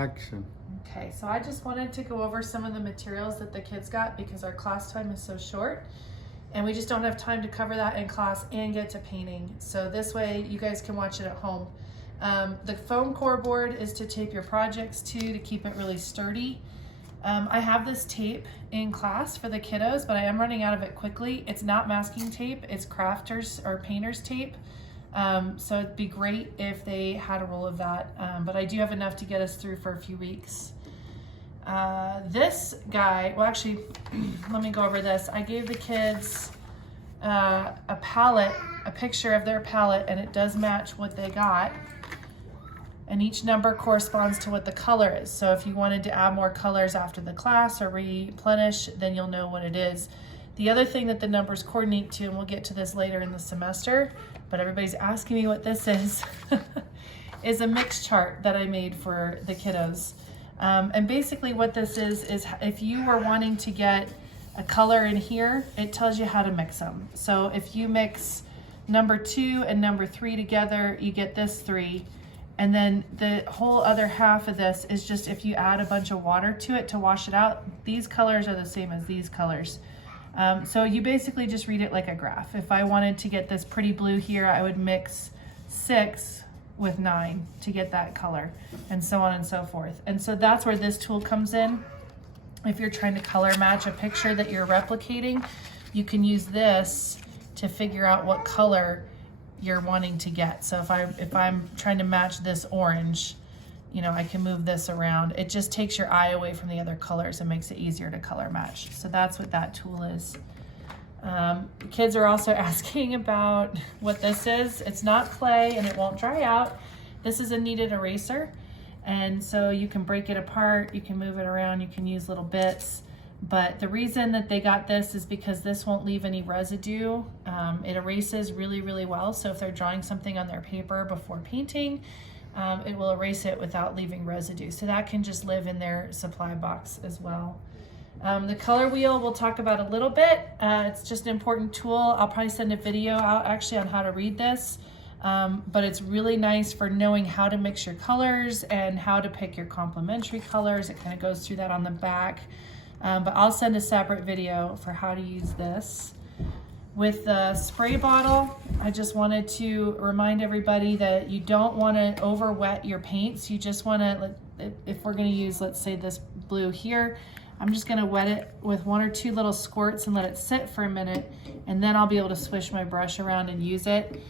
Action. Okay, so I just wanted to go over some of the materials that the kids got because our class time is so short and we just don't have time to cover that in class and get to painting. So this way you guys can watch it at home. The foam core board is to tape your projects to keep it really sturdy. I have this tape in class for the kiddos, but I am running out of it quickly. It's not masking tape, it's crafters or painters tape. So it'd be great if they had a roll of that, but I do have enough to get us through for a few weeks. This guy, well actually, let me go over this. I gave the kids a palette, a picture of their palette, and it does match what they got. And each number corresponds to what the color is. So if you wanted to add more colors after the class or replenish, then you'll know what it is. The other thing that the numbers coordinate to, and we'll get to this later in the semester, but everybody's asking me what this is a mix chart that I made for the kiddos. And basically what this is if you were wanting to get a color in here, it tells you how to mix them. So if you mix number 2 and number 3 together, you get this 3. And then the whole other half of this is just if you add a bunch of water to it to wash it out, these colors are the same as these colors. So you basically just read it like a graph. If I wanted to get this pretty blue here, I would mix 6 with 9 to get that color, and so on and so forth. And so that's where this tool comes in. If you're trying to color match a picture that you're replicating, you can use this to figure out what color you're wanting to get. So if I'm trying to match this orange, you know, I can move this around. It just takes your eye away from the other colors and makes it easier to color match. So that's what that tool is. Kids are also asking about what this is. It's not clay and it won't dry out. This is a kneaded eraser. And so you can break it apart, you can move it around, you can use little bits. But the reason that they got this is because this won't leave any residue. It erases really, really well. So if they're drawing something on their paper before painting, it will erase it without leaving residue. So that can just live in their supply box as well. The color wheel we'll talk about a little bit. It's just an important tool. I'll probably send a video out actually on how to read this. But it's really nice for knowing how to mix your colors and how to pick your complementary colors. It kind of goes through that on the back. But I'll send a separate video for how to use this. With the spray bottle, I just wanted to remind everybody that you don't want to over wet your paints. You just want to, if we're going to use, let's say this blue here, I'm just going to wet it with 1 or 2 little squirts and let it sit for a minute, and then I'll be able to swish my brush around and use it.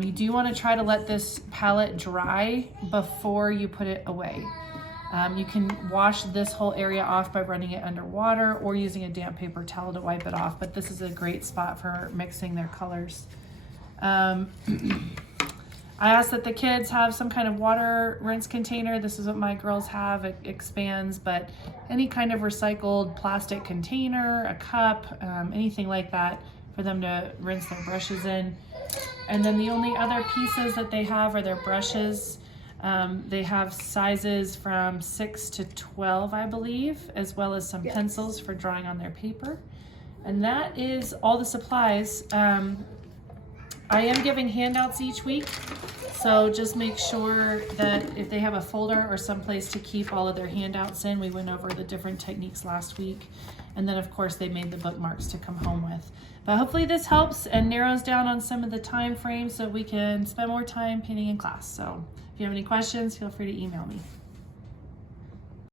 You do want to try to let this palette dry before you put it away. You can wash this whole area off by running it under water or using a damp paper towel to wipe it off, but this is a great spot for mixing their colors. I asked that the kids have some kind of water rinse container. This is what my girls have. It expands, but any kind of recycled plastic container, a cup, anything like that for them to rinse their brushes in. And then the only other pieces that they have are their brushes. They have sizes from 6 to 12, I believe, as well as some pencils for drawing on their paper. And that is all the supplies. I am giving handouts each week, so just make sure that if they have a folder or someplace to keep all of their handouts in. We went over the different techniques last week. And then of course they made the bookmarks to come home with. But hopefully this helps and narrows down on some of the time frames so we can spend more time painting in class. So if you have any questions, feel free to email me.